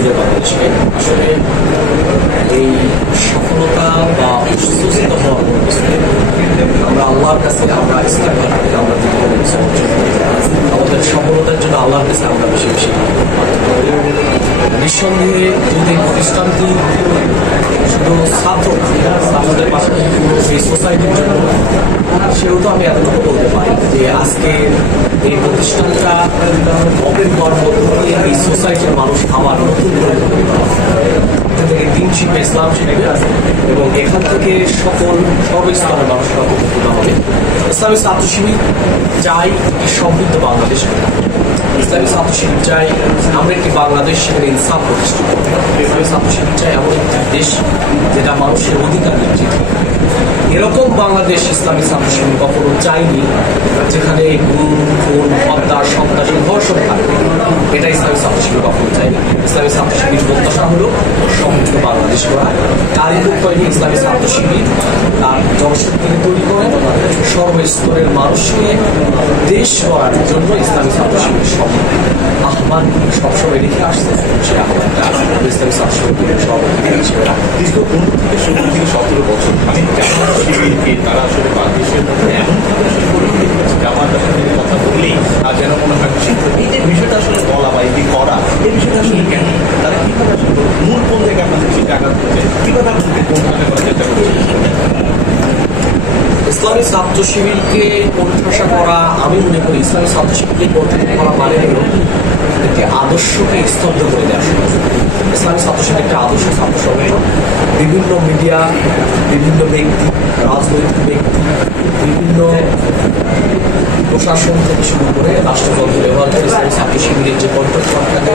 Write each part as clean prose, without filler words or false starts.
দিলে বাংলাদেশকে আসলে এই সফলতা বা সুস্থিত হওয়ার পিছনে আমরা আল্লাহর কাছে, আমরা ইসলামের হাতে আমরা আমাদের সফলতার জন্য আল্লাহর কাছে আমরা বেশি বেশি নিঃসন্দেহে যদি প্রতিষ্ঠানটি শুধু ছাত্রদের পাশাপাশি এই সোসাইটির জন্য, সেহেতু আমি এতটুকু বলতে পারি যে আজকে এই প্রতিষ্ঠানটা ওপেন হওয়ার মধ্যে দিয়ে এই সোসাইটির মানুষ আবার নতুন করে থেকে দিন শিখবে, ইসলাম শিখবে এবং এখান থেকে সর্বস্তরের মানুষরা উপকৃত হবে। ইসলামী ছাত্র শিবির চাই একটি সমৃদ্ধ বাংলাদেশ, ইসলামী ছাত্র শিবির চাই আমরা একটি বাংলাদেশ সেখানে ইনসাফ প্রতিষ্ঠা করব। ইসলামী ছাত্র শিবির চাই এমন একটি দেশ যেটা মানুষের অধিকার নিশ্চিত। এরকম বাংলাদেশ ইসলামী ছাত্র শিবির কখনো চাইনি যেখানে গুম, খুন, হত্যা, সন্ত্রাসী, ধর্ষণ থাকবে। এটা ইসলামী ছাত্র শিবির কখনো চাইনি। ইসলামী ছাত্র শিবির প্রত্যাশা হলো সমৃদ্ধ বাংলাদেশ করা। তারই তৈরি ইসলামী ছাত্র শিবির তার জনশক্তিকে তৈরি করে সর্বস্তরের মানুষকে দেশ গড়ার জন্য ইসলামী ছাত্র শিবির সব আহ্বান সবসময় রেখে আসছে। সে আহ্বানটা ইসলামী ছাত্র শিবিরের সভাপতি হিসেবে দীর্ঘ 15 থেকে 17 বছর জামাত শিবিরকে তারা আসলে বাংলাদেশের মধ্যে এমনভাবে আসলে পরিণত করেছে, জামাত আসলে কথা বললেই আর যেন মনে হয় এই যে বিষয়টা আসলে বলা বা এই করা, এই বিষয়টা আসলে কেন তারা কিভাবে আসলে মূল কোন থেকে আপনাদের সেটা আঘাত করছে, কিভাবে আপনাদের কোনভাবে করার চেষ্টা করছে? ইসলামী ছাত্র শিবিরকে কোণঠাসা করা, আমি মনে করি ইসলামী ছাত্র শিবিরকে কোণঠাসা করা মানে হলো একটি আদর্শকে স্তব্ধ করে দেওয়া। ইসলামী ছাত্র শিবির একটা আদর্শ ছাত্র সংগঠন। বিভিন্ন মিডিয়া, বিভিন্ন ব্যক্তি, রাজনৈতিক ব্যক্তি, বিভিন্ন প্রশাসন থেকে শুরু করে রাষ্ট্রযন্ত্র ব্যবহার করে ইসলামী ছাত্র শিবিরের যে কণ্ঠস্বরটাকে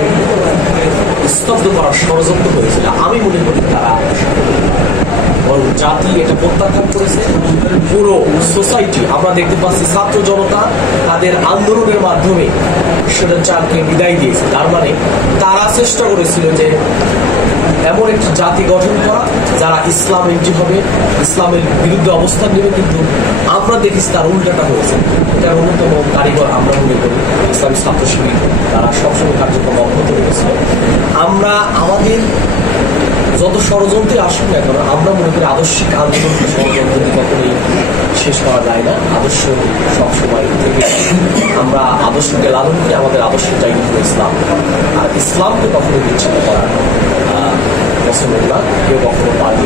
স্তব্ধ করার ষড়যন্ত্র হয়েছিল, আমি মনে করি তারা জাতি এটা প্রত্যাখ্যান করেছে। পুরো সোসাইটি আমরা দেখতে পাচ্ছি ছাত্র জনতা তাদের আন্দোলনের মাধ্যমে স্বৈরাচারকে বিদায় দিয়েছে। তার মানে তারা চেষ্টা করেছিল যে এমন একটি জাতি গঠন করা যারা ইসলামের হবে, ইসলামের বিরুদ্ধে অবস্থান নেবে, কিন্তু আমরা দেখেছি তার উল্টাটা হয়েছে। এটার অন্যতম কারিগর আমরা মনে করি ইসলামী ছাত্র শিবির, তারা সবসময় কার্যক্রম অব্যাহত রেখেছিল। আমরা আমাদের যত ষড়যন্ত্রে আসুন না কেন, আমরা মনে করি আদর্শিক আন্দোলনকে ষড়যন্ত্র কখনোই শেষ করা যায় না। আদর্শ সবসময় থেকে আমরা আদর্শকে লালন করি, আমাদের আদর্শটাই কিন্তু ইসলাম। আর ইসলামকে কখনো বিচ্ছিন্ন করার পছন্দ না, কেউ কখনো পারবে।